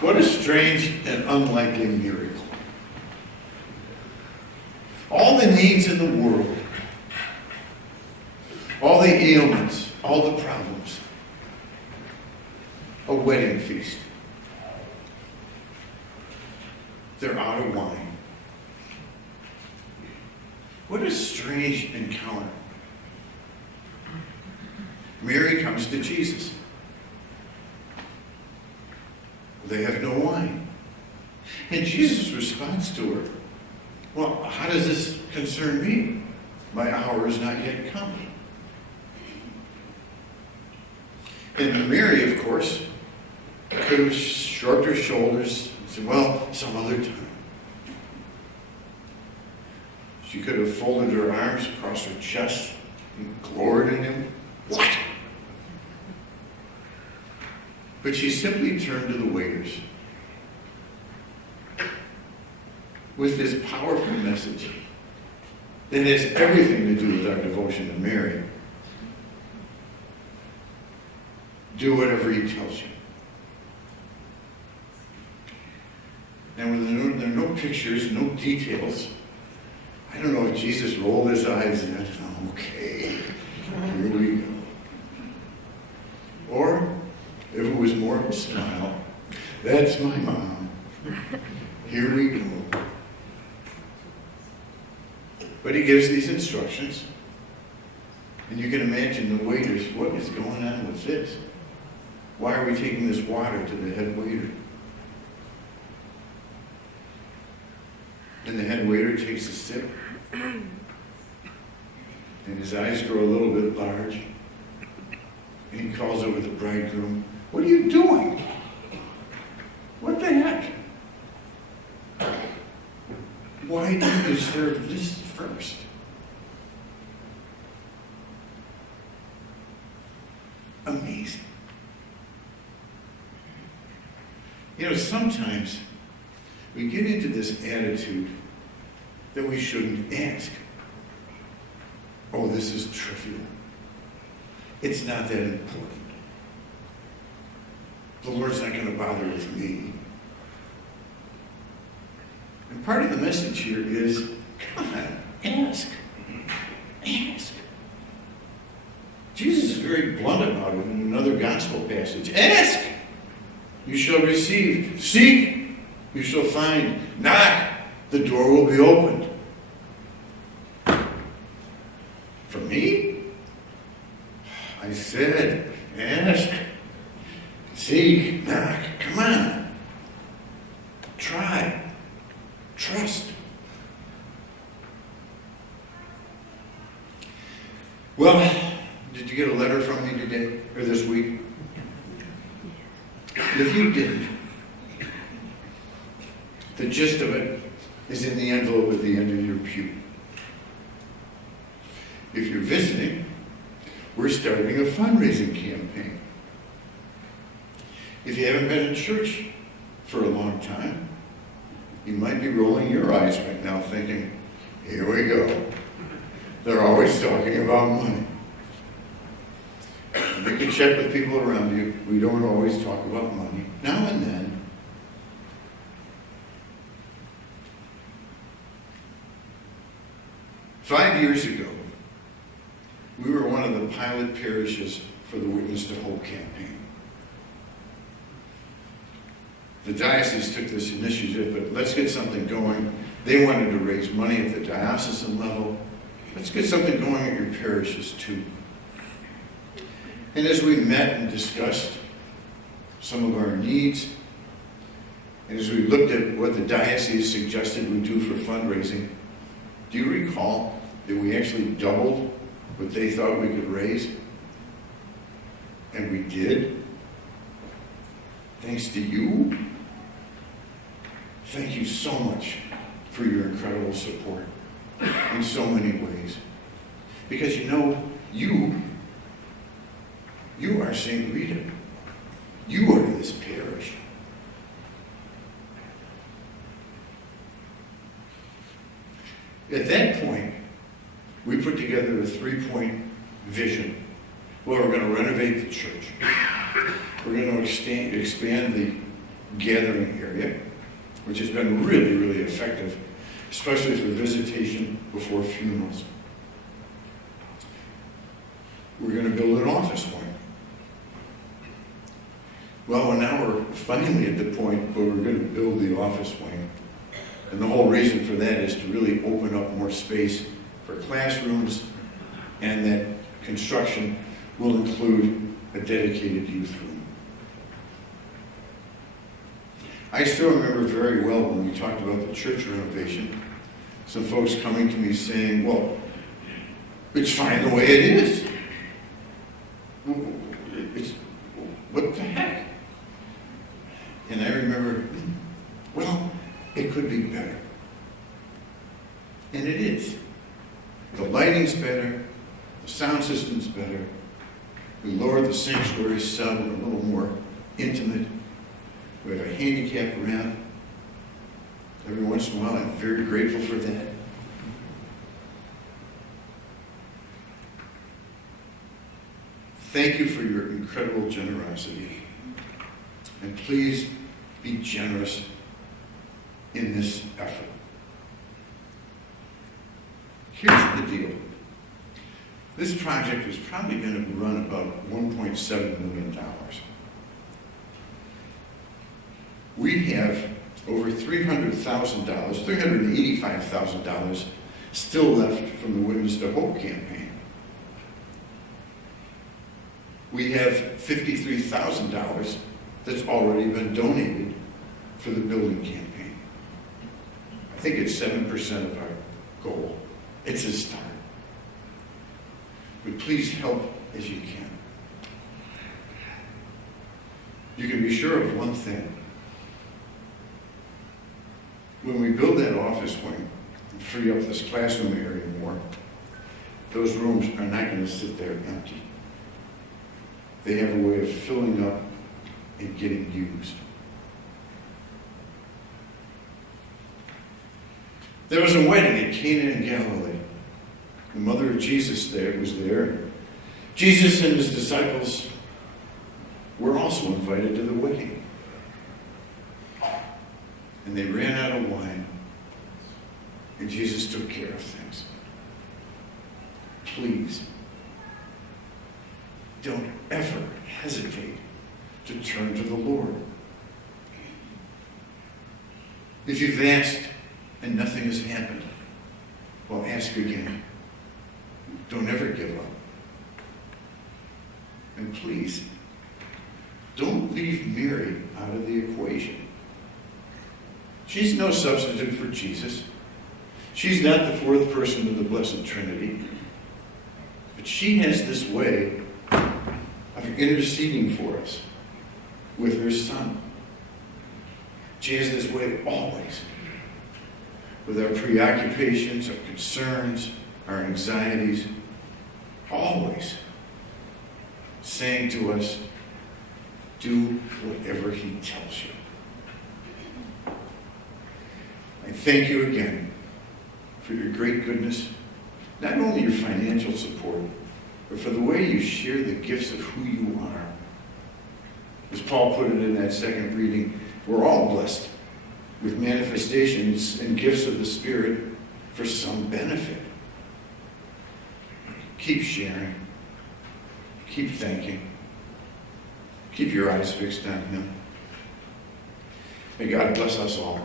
What a strange and unlikely miracle. All the needs in the world, all the ailments, all the problems, a wedding feast. They're out of wine. What a strange encounter. Mary comes to Jesus. They have no wine. And Jesus responds to her, well, how does this concern me? My hour is not yet come. And Mary, of course, could have shrugged her shoulders and said, well, some other time. She could have folded her arms across her chest and glowered at him. What? But she simply turned to the waiters with this powerful message that has everything to do with our devotion to Mary. Do whatever he tells you. And when there are no pictures, no details, I don't know if Jesus rolled his eyes and said, okay, here we go. Or if it was more of a smile, that's my mom. Here we go. But he gives these instructions. And you can imagine the waiters, what is going on with this? Why are we taking this water to the head waiter? And the head waiter takes a sip. And his eyes grow a little bit large. And he calls over the bridegroom. What are you doing? What the heck? Why do you serve this first? Amazing. You know, sometimes we get into this attitude that we shouldn't ask. Oh, this is trivial. It's not that important. The Lord's not going to bother with me. And part of the message here is, come on, ask. Ask. Jesus is very blunt about it in another gospel passage. Ask! You shall receive. Seek! You shall find. Knock! The door will be opened. For me? I said, ask. Seek. Knock. Come on. Try. Trust. Well, did you get a letter from me today or this week? If you didn't, the gist of it is in the envelope at the end of your pew. If you're visiting, we're starting a fundraising campaign. If you haven't been in church for a long time, you might be rolling your eyes right now thinking, here we go. They're always talking about money. You can check with people around you. We don't always talk about money. Now and then. Five years ago, we were one of the pilot parishes for the Witness to Hope campaign. The diocese took this initiative, but let's get something going. They wanted to raise money at the diocesan level. Let's get something going at your parishes too. And as we met and discussed some of our needs, and as we looked at what the diocese suggested we do for fundraising, do you recall that we actually doubled what they thought we could raise? And we did. Thanks to you. Thank you so much for your incredible support in so many ways. Because you know, you are St. Rita. You are this parish. At that point, we put together a 3-point vision. Well, we're going to renovate the church. We're going to expand the gathering area, which has been really, really effective, especially for visitation before funerals. We're going to build an office wing. Well, now we're finally at the point where we're going to build the office wing. And the whole reason for that is to really open up more space for classrooms, and that construction will include a dedicated youth room. I still remember very well when we talked about the church renovation, some folks coming to me saying, well, it's fine the way it is. What the heck? And I remember, well, it could be better. And it is. The lighting's better, the sound system's better. We lowered the sanctuary cell, a little more intimate. We have a handicap ramp. Every once in a while, I'm very grateful for that. Thank you for your incredible generosity. And please be generous in this effort. Here's the deal. This project is probably going to run about $1.7 million. We have over $300,000, $385,000 still left from the Witness to Hope campaign. We have $53,000 that's already been donated for the building campaign. I think it's 7% of our goal. It's a start. But please help as you can. You can be sure of one thing. When we build that office wing and free up this classroom area more, those rooms are not going to sit there empty. They have a way of filling up and getting used. There was a wedding at Cana in Galilee. The mother of Jesus was there. Jesus and his disciples were also invited to the wedding. And they ran out of wine. And Jesus took care of things. Please, don't ever hesitate to turn to the Lord. If you've asked and nothing has happened, well, ask again. Don't ever give up. And please, don't leave Mary out of the equation. She's no substitute for Jesus. She's not the fourth person of the Blessed Trinity. But she has this way of interceding for us with her Son. She has this way always with our preoccupations, our concerns, our anxieties, always saying to us, do whatever he tells you. I thank you again for your great goodness, not only your financial support, but for the way you share the gifts of who you are. As Paul put it in that second reading, we're all blessed with manifestations and gifts of the Spirit for some benefit. Keep sharing. Keep thanking. Keep your eyes fixed on him. May God bless us all.